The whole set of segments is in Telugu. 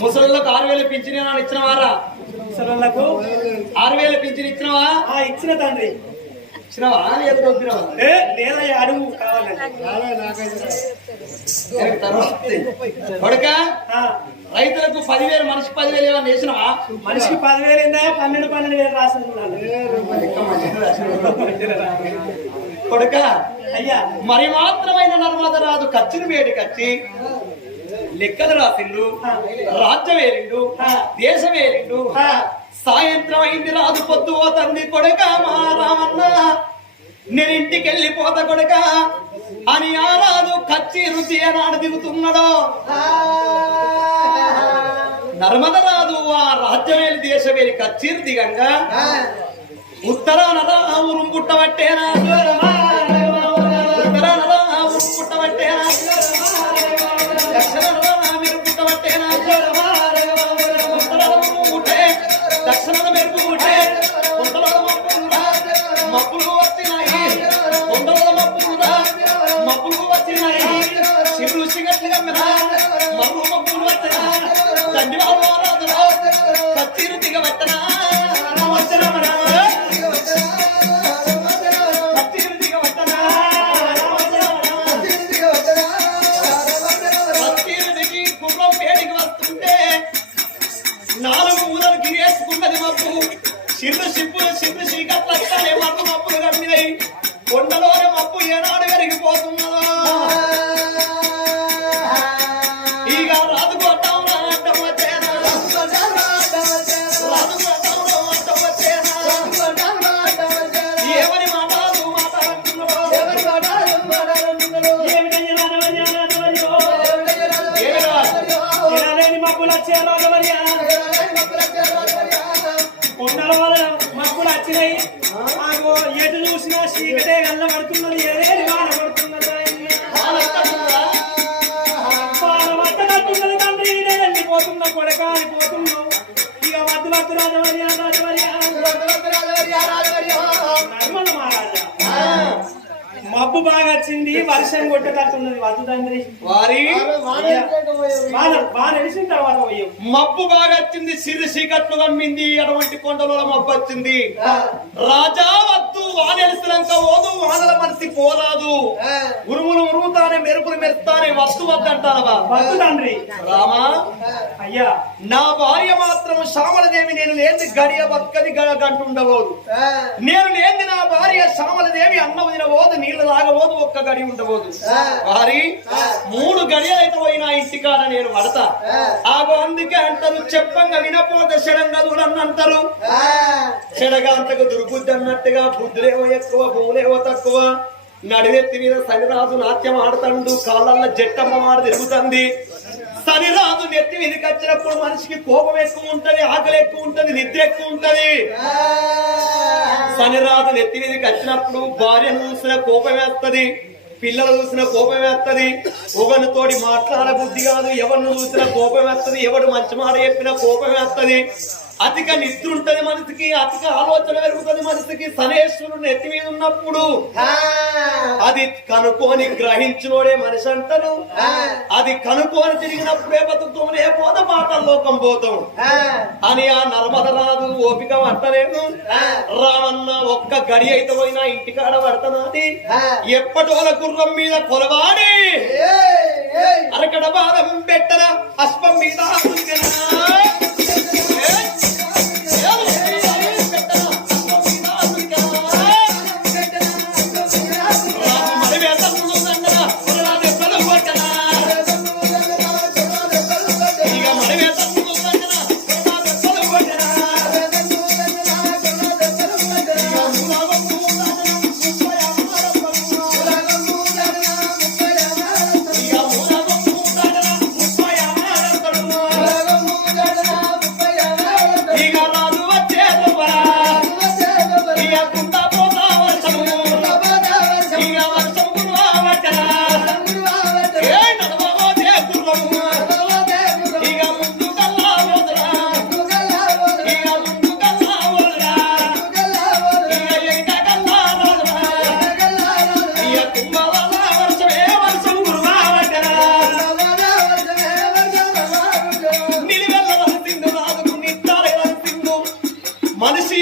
ముసలిలకు 6,000 పింఛన్ ఇచ్చిన వారా? ముసలిలకు 6,000 పింఛన్ ఇచ్చినవా? ఇచ్చిన తండ్రి. ఇచ్చినవా? లేదా అడుగు కావాలండి. కొడుక రైతులకు 10,000 మనిషికి 10,000 ఏమన్నా వేసినవా? మనిషికి 10,000 ఏందా? 12,000 రాస్తున్నాను కొడుక. అయ్యా మరి మాత్రమైన నర్మద రాదు కచ్చిని వేడి కచ్చి లెక్కలు రాసిండు, రాజ్యం వేరిండు, దేశం వేరిండు. సాయంత్రం అయింది రాదు పొద్దు పోతుంది కొడుక. మా రామన్న నేను ఇంటికి వెళ్ళిపోతా కొడుక అని ఆ రాదు కచ్చి రుచి ఏనాడు దిగుతున్నాడో నర్మద రాదు ఆ రాజ్యమేలి దేశమేలి కచ్చిరు దిగంగా ఉత్తరాన ఉరుం పుట్టబట్టేనా, ఉత్తరాన ఉరుం పుట్టబట్టేనా, దక్షిణ మీరు పుట్టబట్టేనా, దక్షిణ మెరుపు ఉంటే కొండల మప్పులు వచ్చినాయి, కొండల మప్పులు వచ్చినాయి, శివులు సిగట్లుగా మబ్బు మప్పులు వచ్చినా తండ్రి వారు కచ్చిరు దిగబట్టనా సిగ్గు చీకట్లు వస్తానే మబ్బు మప్పులు కమ్మినాయి. కొండలోనే మబ్బు ఏనాడు పెరిగిపోతున్నదో ఇక రాదుకోవటం అడ్డం వచ్చేనా, రాదుకోవటంలో అడ్డం వచ్చేనా, ఏమని మాటలు మాట్లాడుతున్నారో మబ్బులు వచ్చారో మబ్బులు వచ్చినాయి. ఎటు చూసినా చీకటే గల్ల పడుతున్నది, ఏదేది వాన పడుతున్నది, పట్టనట్టున్నది తండ్రి. నేను వెళ్ళిపోతున్నా కొడక వెళ్ళిపోతున్నావు. ఇక వద్దు వద్దు రాజవర్య నర్మల మహారాజా మబ్బు బాగా వచ్చింది, వర్షం కొట్టేటట్టున్నది. వద్దు తండ్రి వారి బాగా నడిచిన తర్వాత పోయాం. మబ్బు బాగా వచ్చింది, సిరి చీకట్లు కమ్మింది, అటువంటి కొండలో మబ్బు వచ్చింది. రాజా వద్దు వానెలిసినాక ఓదు వానల మనిషి పోరాదు, ఉరుములు ఉరుముతానే మెరుపులు మెరుస్తానే వద్దు వద్దంటావా? వద్దు తండ్రి. రామా అయ్యా నా భార్య మాత్రం శ్యామలదేవి నేను లేని గడియ బక్కది గంట ఉండబోదు, నేను లేని నా భార్య శ్యామలదేవి అన్నం తినబోదు, నీళ్లు తాగబోదు, ఒక్క గడి ఉండబోదు. వారి 3 గడియలు అయితే పోయినా ఇంటికాడ నేను పడతా. ఆగో అందుకే అంటారు చెప్పంగా వినపోతే చెడంగదుడు అని అంటారు. చెడగా అంతకు దుర్బుద్ధి అన్నట్టుగా బుద్ధులేవో ఎక్కువ భూములేవో తక్కువ. నడివెత్తి మీద సనిరాజు నాట్యం ఆడుతాడు, కాళ్ళల్లో జట్టమ్మ మాట తిరుగుతుంది. సనిరాజు నెత్తి మీదకి వచ్చినప్పుడు మనిషికి కోపం ఎక్కువ ఉంటది, ఆకలి ఎక్కువ ఉంటది, నిద్ర ఎక్కువ ఉంటది. సనిరాజు నెత్తి మీదకి వచ్చినప్పుడు భార్యను చూసిన కోపం వేస్తది, పిల్లలు చూసిన కోపం వేస్తది. ఒకరితోటి మాట్లాడ బుద్ధి కాదు, ఎవరిని చూసిన కోపం వేస్తది, ఎవడు మంచి మాట చెప్పినా కోపం వేస్తది. అతిక నిద్ర ఉంటది మనిషికి, అతిక ఆలోచన పెరుగుతుంది మనిషికి. శనేశ్వరుడు నెత్తి మీద ఉన్నప్పుడు అది కనుక్కొని గ్రహించినోడే మనిషి అంటారు. అది కనుక్కొని తిరిగినప్పుడే బతుకుతూనే పోత పాటల్లోకం పోతాం అని ఆ నర్మద రాదు ఓపిక పట్టలేదు. రామన్న ఒక్క గడి అయితే పోయినా ఇంటికాడ పడతానని ఎప్పటోల గుర్రం మీద కొలవాడి అరకడ బాధం పెట్టన అశ్వం మీద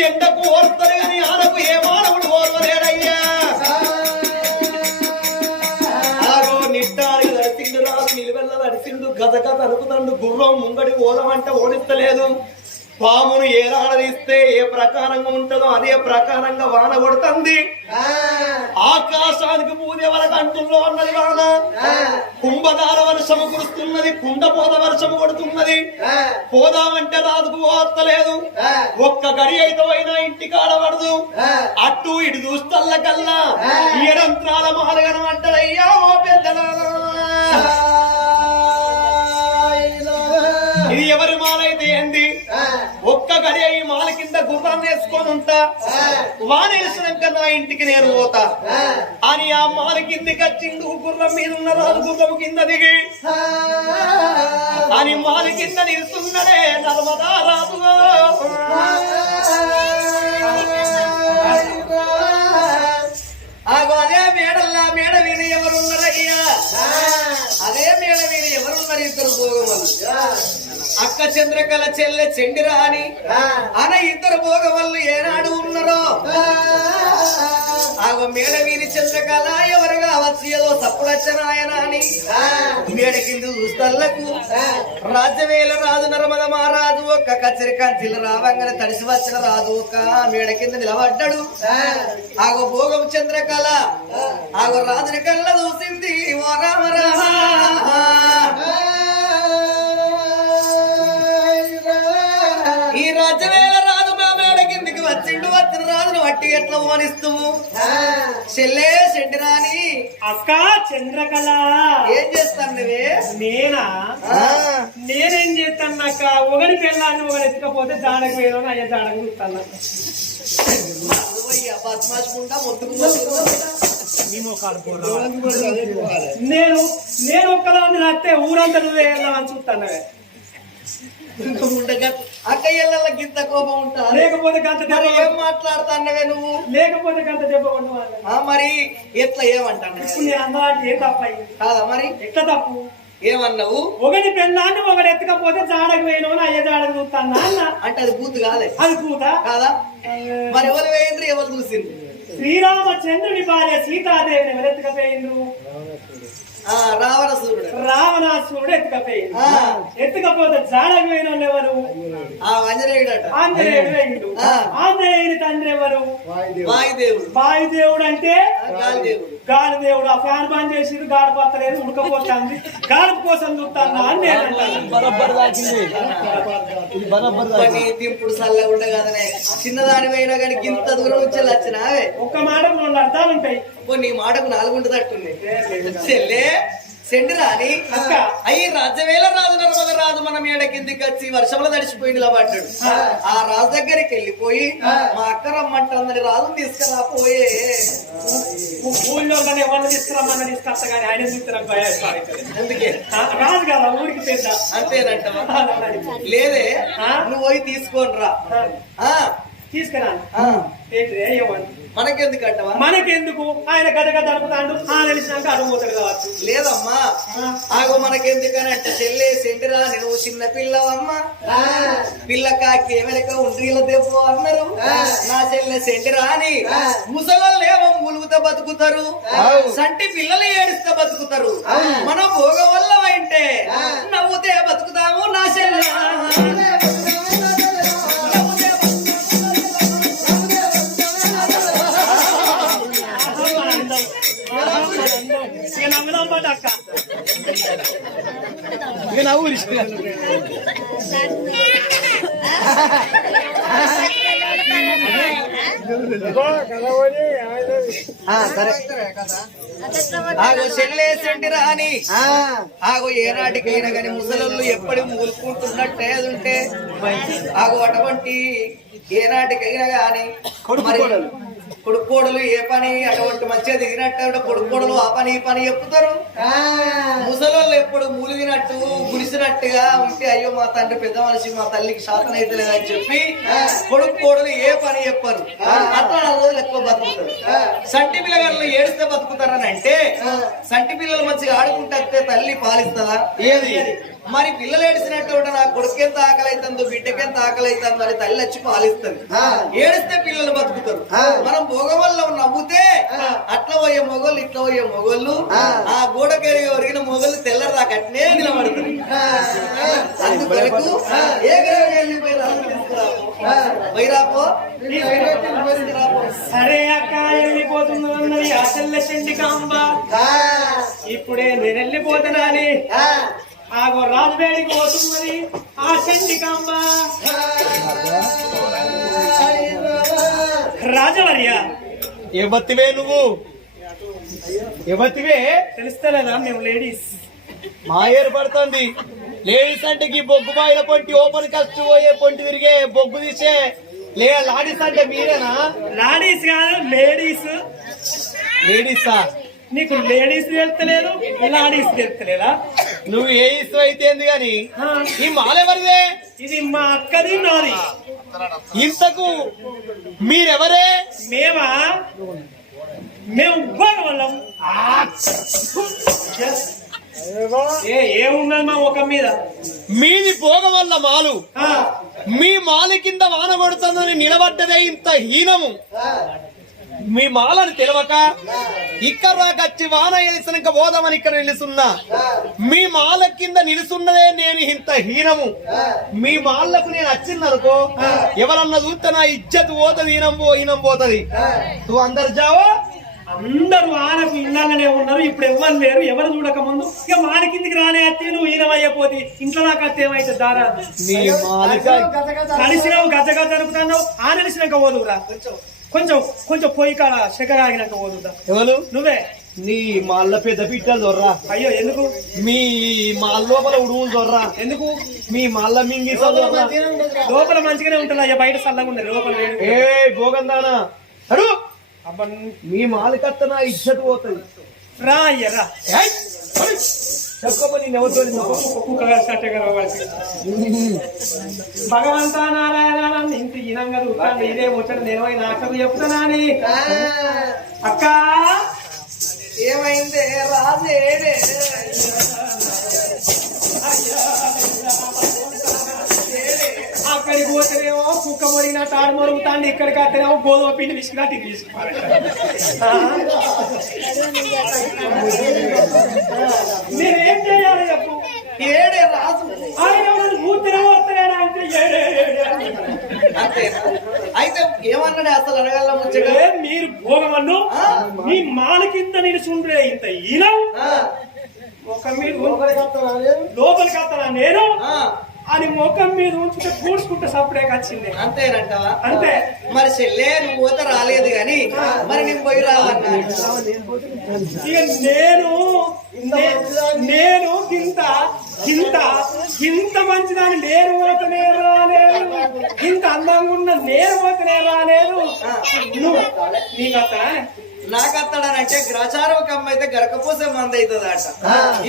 ఎండకు ఓర్తారు కానీ ఆనకు ఏ మానవుడు ఓర్వలేడయ్యా ఆరో నిట్టారు నడిచిండు రాదు నిలువెల్ల నడిచిండు గద గద అనుకుతండు గుర్రం ముంగడి ఓదమంటే ఓడిస్తలేదు పామును ఏ రాడదీస్తే ఏ ప్రకారంగా ఉంటుందో అదే ప్రకారంగా వాన కొడుతుంది ఆకాశానికి పూజే వరకు అంటుల్లో ఉన్నది వాన కుంభధార వర్షము కురుస్తున్నది కుండపోత వర్షము కొడుతున్నది పోదామంటే రాదుకు పోతలేదు ఒక్క గడి అయితే అయినా ఇంటికి ఆడబడదు అటు ఇటు చూస్తల్ల కల్లా ఎడంత్రాల మాలగనం అంటారయ్యా ఓ పెద్దలా ఇది ఎవరి మాలైతే ఏంది ఒక్క గడి అయ్యి మాల కింద గుర్రాన్ని వేసుకొని ఉంటా వానేసినాక నా ఇంటికి నేను పోతా అని ఆ మాల కిందికి వచ్చిండు గుర్రం మీద ఉన్న రాజు గుర్రం కింద దిగి అని మాల కింద నిలుస్తున్నదే నర్మదా రాజు అదే మేడల్లా మేడ మీద ఎవరున్నారయ్యా అదే మేడ మీద ఎవరున్నారు ఇద్దరు భోగవల్లు అక్క చంద్రకళ చెల్లె చెండిరా అని అన ఇద్దరు భోగవల్లు ఏనాడు ఉన్నారో ఆగో మేడ వీరి చంద్రకళ ఎవరు కావచ్చు ఏదో తప్పుడచ్చనాయన అని మేడ కింద చూస్తళ్లకు రాజ్యవేల రాజు నర్మద మహారాజు ఒక్క కచ్చరి కంచిలు రావంగానే తడిసి వచ్చిన రాజు ఒక మేడ కింద నిలబడ్డాడు ఆగో భోగం చంద్రకళ ఆగో రాజుని కళ్ళ చూసింది ఓ రామ రామ ఈ రాజ్యవేల రాజు మా మేడ కిందికి వచ్చిండు వచ్చిన రాజును వట్టి ఎట్లా ఓనిస్తువు చెల్లే చెండిరాని అక్క చంద్రకళ ఏం చేస్తాను నువ్వే నేనేం చేస్తాను అక్క ఒకటి పెళ్ళాన్ని ఒకటి ఎత్తుకపోతే జాడకు వేయడం అయ్యా జాడకు చూస్తాను నేను ఒక్కదాన్ని నస్తే ఊరంతా నువ్వే వెళ్ళామని చూస్తాను అక్కయ్యల గింత కోపం ఉంటా లేకపోతే గంట ఏం మాట్లాడుతాన్నవే నువ్వు లేకపోతే గంట చెప్పకుండా మరి ఎట్లా ఏమంటాను ఇప్పుడు నేను అందరికి ఏం తప్ప కాదా మరి ఎట్లా తప్పు ఏమన్నావు ఒకటి పెళ్ళాన్ని ఒకటి ఎత్తకపోతే జాడకు వేయను అయ్యే జాడకు చూస్తాను అన్న అంటే అది పూత కాలే అది పూత కాదా మరి ఎవరు వేయంద్రు ఎవరు చూసింది శ్రీరామచంద్రుని భార్య సీతాదేవిని ఎవరు ఎత్తుకపోయిండ్రు రావణాసురుడు ఎత్తుకపోయింది ఎత్తుకపోతే జాడకు వేయని వాళ్ళు ఎవరు ఆంజనేయుడు వేయిండు ఆంజనేయుని తండ్రి ఎవరు వాయుదేవుడు అంటే గాలి దేవుడు ఆ ఫ్యాన్ బంద్ చేసి గాడి పత్తలేదు ఉడకపోతుంది గాడి కోసం చూస్తాను అని నేను దింపుడు చల్లగా ఉండగానే చిన్నదాని పోయినా కానీ ఇంత దూరం వచ్చి వచ్చినావే ఒక్క మాటకు 2 అర్థాలు ఉంటాయి నీ మాటకు 4 ఉంటదట్టుంది చెల్లే సెండిరాని అయ్యి రాజ్యవేల రాజు నర్మద రాజు మన మేడ కిందికి వచ్చి వర్షంలో తడిచిపోయింది ఇలా పడ్డాడు ఆ రాజు దగ్గరికి వెళ్ళిపోయి మా అక్క రమ్మంటుందని రాజుని తీసుకురాపోయే ఊళ్ళో ఎవరిని తీసుకురమ్మని తీసుకొస్తా కానీ ఆయన తీసుకురా అందుకే రాజు కదా ఊరికి పెద్ద అంతేనంట లేదే నువ్వు పోయి తీసుకొని రా తీసుకురా మనకెందుకు అంటవా మనకెందుకు ఆయన గద గద అనుకుతాడు తెలిసినాక అడుగుతాడు కావచ్చు లేదమ్మా ఆగో మనకెందుకని అంటే చెల్లే సెంటిరా నువ్వు చిన్న పిల్లవమ్మా పిల్ల కాకి వెనక ఉండ్రీల దెబ్బ అన్నారు నా చెల్లె సెంటిరా అని ముసలు ఏమో ములుగుతా బతుకుతారు సంటి పిల్లలు ఏడిస్తే బతుకుతారు మనం భోగ వల్ల అంటే నవ్వుతే బతుకుతాము నా చెల్లె అక్క ఆగో చెల్లేసంటిరా అని ఆగో ఏనాటికైనా గాని ముసలు ఎప్పటి మూలుకుంటున్నట్టే అది ఉంటే ఆగో అటువంటి ఏనాటికైనా గాని కొడుకోడలు ఏ పని అటువంటి మంచిగా దిగినట్టు కొడుకోడలు ఆ పని ఈ పని చెప్పుతారు ముసలోళ్ళు ఎప్పుడు మూలిగినట్టు గుడిసినట్టుగా ఉంటే అయ్యో మా తండ్రి పెద్ద మనిషి మా తల్లికి శాతం అయితే లేదని చెప్పి కొడుకోడలు ఏ పని చెప్పరు అట్లా రోజులు ఎక్కువ బతుకుతారు సంటి పిల్లగాళ్ళు ఏడిస్తే బతుకుతారని అంటే సంటి పిల్లలు మంచిగా ఆడుకుంటే తల్లి పాలిస్తుందా ఏది మరి పిల్లలు ఏడిసినట్టు నా కొడుకెంత ఆకలి అవుతుందో బిడ్డకెంత ఆకలి అవుతుందో అని తల్లి వచ్చి పాలిస్తుంది. ఏడిస్తే పిల్లలు బతుకుతారు. మనం భోగవల్లో నవ్వుతే అట్లా పోయే మొగోళ్ళు ఇట్లా పోయే మొగోళ్ళు ఆ గోడకెరిగి ఒరిగిన మొగోళ్ళు తెల్లరు దాకా అట్నే నిలబడుతుంది. అందుకొరకు ఏ గ్రహం వెళ్ళిపోయి వైరాపో సరే అక్క వెళ్ళిపోతుంది అన్నది ఆ తెల్ల చండికాంబ. ఇప్పుడే నేను వెళ్ళిపోతున్నాని ఆగో రాజువేడికి పోతున్నది ఆ చండికాంబ. రాజవర్య ఎవత్తివే నువ్వు? ఎవత్తివే? తెలుస్తలేదా మేము లేడీస్? మా ఏర్పడుతుంది. లేడీస్ అంటే ఈ బొగ్గు బాయిల పొంటి ఓపెన్ కష్ట పోయే పొంటి తిరిగే బొగ్గు తీసే లాడీస్ అంటే మీరేనా? లాడీస్ కాదు లేడీస్. లేడీసా? నీకు లేడీస్ తెలుస్తలేదు లాడీస్ తెలుస్తలేదా? నువ్వు ఏ ఇష్టం అయితే గాని ఈ మాలెవరిదే? ఇది మా అక్కది నాది. ఇంతకు మీరెవరే? మేము భోగవల్లం. ఏమున్నది మా ముఖం మీద? మీది భోగవల్ల మాలు. మీ మాలు కింద వాన కొడుతుందని నిలబడ్డదే ఇంత హీనము. మీ మాలని తెలవక ఇక్కడ రాకచ్చి వాన వేసినాక పోదామని ఇక్కడ నిలుస్తున్నా. మీ మాల కింద నిలుస్తున్నదే నేను ఇంత హీనము. మీ మాలకు నేను వచ్చిందనుకో ఎవరన్నా చూస్తే నా ఇజ్జత్ పోతుంది, హీనం పోతుంది. నువ్వు అందరు జావో. అందరూ ఆనకు ఇళ్ళనే ఉన్నారు. ఇప్పుడు ఎవరు లేరు. ఎవరు చూడక ముందు ఇక మాన కిందికి రానే అత్తే నువ్వు ఈనమయ్యపోతే ఇంట్లో నాకు అత్తే ఏమైతే దారా కలిసినావు గజ గజ అనుకున్నావు. ఆ నలిసినాక పోదురా. కొంచెం కొంచెం పొయ్యి కాడ చక్కెర ఆగినాక పోదురా. ఎవరు? నువ్వే. నీ మాళ్ళ పెద్ద పిట్టలు దొర్రా. అయ్యో ఎందుకు? మీ మాల లోపల ఉడుములు దొర్రా. ఎందుకు? మీ మాళ్ళ మింగి లోపల మంచిగానే ఉంటుంది అయ్యా, బయట చల్లగా ఉంది లోపల. ఏ భోగందానా అడు మీ మాలకత్త నా ఇజ్జత్ పోతుంది. రా అయ్యరా చెప్పకపోతే నేను ఎవరితో భగవంతా నారాయణ ఇంత ఈనంగా చూస్తాను. ఇదే ముచ్చట నేను నాకు చెప్తానని. అక్క ఏమైందే రాజేడే? అక్కడికి పోతేనేమో కుక్క మొరిగిన తాడు మొరుగుతాండి, ఇక్కడికి వస్తేనేమో గోధుమ పిండి విసుకున్నట్టు ఇది తీసుకోవాలి. నేనేం చేయాలి చెప్పు? ఏడే రాజు ఆయన కూతురే వస్తాడా అంటే అంతే. అయితే ఏమన్నాడే అసలు అడగల ముచ్చట? మీరు భోగమన్ను మీ మాల కింద నిలుచుండే ఇంత ఈనం ఒక మీరు లోపలికి వస్తానా నేను అని ముఖం మీద ఉంచుకుంటే కూడ్చుకుంటే సప్పుడే వచ్చింది. అంతేనంటావా? అంతే. మరి చెల్లె నువ్వు పోతే రాలేదు గాని మరి నేను పోయి రావన్నా. ఇక నేను ఇంత మంచిదాన్ని నేను పోతనే రాలేదు, ఇంత అందంగా ఉన్న నేను పోతనే రాలేదు. నువ్వు నీకు అత్తనా? నాకు అత్తడానంటే గ్రచారం ఒక అమ్మ అయితే గరకపోసే మంది అవుతుంది అట.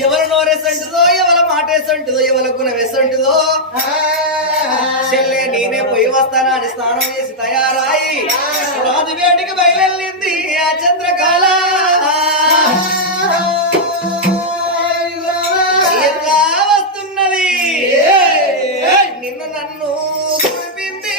ఎవరు నోరేసంటిదో, ఎవరి మాట వేసంటిదో, ఎవరి గుణం వేసంటిదో. చెల్లె నేనే పోయి వస్తానా అని స్నానం చేసి తయారాయి రాజు వేడికి బయలుదేరింది ఆ చంద్రకాల. ఎట్లా వస్తున్నది నిన్న నన్ను కురిపింది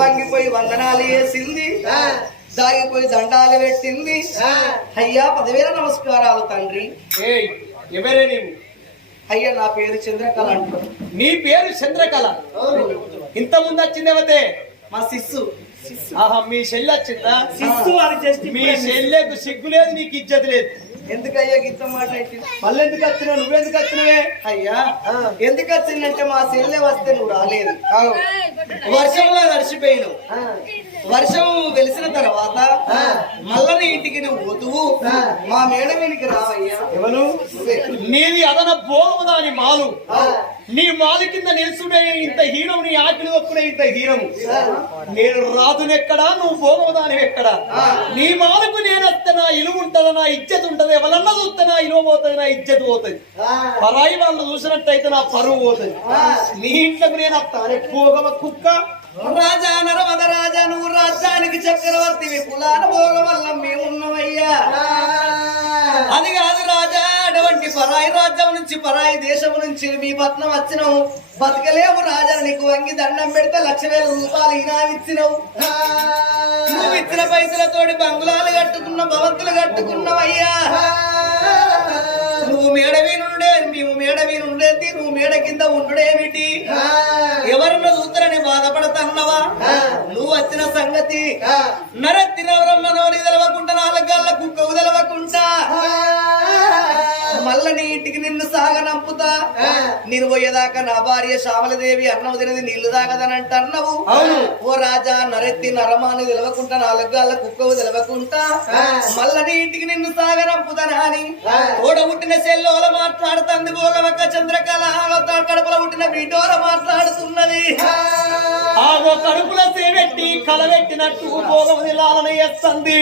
వంగిపోయి వందనాలు వేసింది దాగిపోయి దండాలు పెట్టింది అయ్యా 10,000 నమస్కారాలు తండ్రి. ఏయ్ ఎవరే నీవు? అయ్యా నా పేరు చంద్రకళ అంటారు. నీ పేరు చంద్రకళ? ఇంత ముందు వచ్చిందేవతే మా శిస్సు. ఆహా మీ చెల్లి వచ్చిందా? శిస్తు అని జస్ట్ మీ చెల్లెకు సిగ్గు లేదు, నీకు ఇజ్జత లేదు. ఎందుకయ్యా గిత్త మాట అయితే? మళ్ళీ ఎందుకు వచ్చినావు? నువ్వెందుకు వచ్చినవే? అయ్యా ఎందుకు వచ్చిందంటే మా చెల్లె వస్తే నువ్వు రాలేదు. వర్షంలో తడిసిపోయినావు. వర్షం వెలిసిన తర్వాత మళ్ళీ నీ ఇంటికి నువ్వు పోతువు. మా మేడ వీనికి రావయ్యా. ఎవరు? నీది అదన భోగము దాని మాలు. నీ మాలు కింద నిలుచుడే ఇంత హీనం, నీ ఆకిలి ఒప్పుడే ఇంత హీనము. నేను రాజునెక్కడా, నువ్వు భోగము దాని ఎక్కడా? నీ మాలకు నేను వస్తే నా ఇలువ ఉంటదా, నా ఇజ్జత్ ఉంటది. ఎవరన్నా చూస్తే నా ఇలువ పోతుంది, నా ఇజ్జత్ పోతుంది. పరాయి వాళ్ళు చూసినట్టయితే నా పరువు పోతుంది. నీ ఇంట్లోకి నేను వస్తాను. భోగమ కుక్క రాజా నరమద రాజా, నువ్వు రాజ్యానికి చక్రవర్తివి. కులాన భోగం వల్ల మేము ఉన్నామయ్యా. అది కాదు రాజా, అటువంటి పరాయి రాజ్యం నుంచి పరాయి దేశం నుంచి మీ పట్నం వచ్చినావు. బతకలేవు రాజా, నీకు వంగి దండం పెడితే 1,00,000 రూపాయలు ఇనాం ఇచ్చినావు. నువ్వు ఇచ్చిన పైసలతోటి బంగుళాలు కట్టుకున్న, భవంతులు కట్టుకున్నావయ్యా. నువ్వు మేడవీనుండే, మేము మేడవీనుండేది, నువ్వు మేడ కింద ఉండుడేమిటి? ఎవరినో చూస్తారని బాధపడతాన్నవా? నువ్వు వచ్చిన సంగతి నరత్తి నవరమ్మనోని తెలవకుండా, 4 గళ్ళ కుక్కకు తెలవకుండా మళ్ళా నీ ఇంటికి నిన్ను సాగనంపుతా. నేను పోయేదాకా నా భార్య శ్యామలదేవి అన్నం తినది నీళ్లు తాగదనంట అన్నవు. ఓ రాజా నరెత్తి నరమాని తెలవకుండా, 4 గళ్ళ కుక్కవు తెలవకుండా మళ్ళా నీ ఇంటికి నిన్ను సాగనంపుతానా అని ఓడ పుట్టిన చెల్లోల మాట్లాడుతుంది. భోగవక్క చంద్రకళ కడుపులో పుట్టిన బిడ్డోల మాట్లాడుతున్నది. ఆగో కడుపుల సేవెట్టి కలవెట్టినట్టు భోగముని లాలన ఎత్తంది.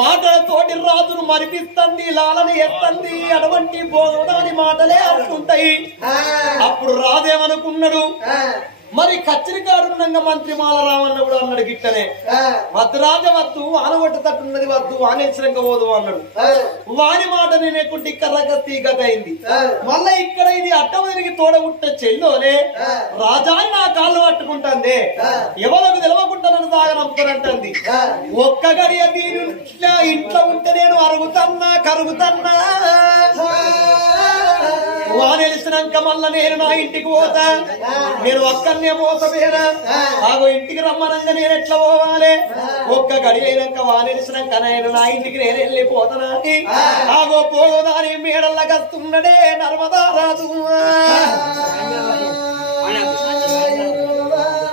మాటలతోటి రాజును మరిపిస్తుంది, లాలన ఎత్తంది. అటువంటి భోగముని మాటలే అంటుంటాయి. అప్పుడు రాజేమనుకున్నాడు, మరి కచ్చరికాడున్నంగా మంత్రి మాలరామన్న కూడా అన్నాడు గిట్టనే, వద్దు రాజ వద్దు, వానగొట్ట తట్టున్నది వద్దు, వానేశ్వరంగా పోదు అన్నాడు. వాని మాట నేనేకుంటే ఇక్కడ తీగటైంది. మళ్ళా ఇక్కడ ఇది అట్టమదినికి తోడగుట్ట చెల్లోనే రాజాని నా కాళ్ళు పట్టుకుంటుంది. ఎవరికి తెలవకుండా నన్ను తాగనంపుతానంటుంది. ఒక్క గడియ ఇంట్లో ఉంటే నేను అరుగుతన్నా కరుగుతన్నా. వానేలిసినాక మళ్ళా నేను నా ఇంటికి పోతా. నేను ఒక్కనే మోసపోయినా. ఆగో ఇంటికి రమ్మనంగా నేను ఎట్లా పోవాలి? ఒక్క గడి అయినాక వానేలిసినాక నేను నా ఇంటికి నేను వెళ్ళిపోతానా? ఆగో పోదాని మేడల్లాగా వస్తున్నడే నర్మదా రాజు.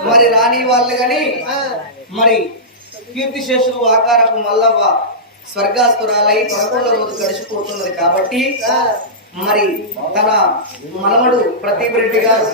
మరి రాని వాళ్ళు గాని మరి కీర్తిశేషులు ఆకారపు మల్లవ్వ స్వర్గాస్తురాలై 11వ రోజు గడిచిపోతున్నది కాబట్టి మరి తన మనవడు ప్రదీప్ రెడ్డి గారు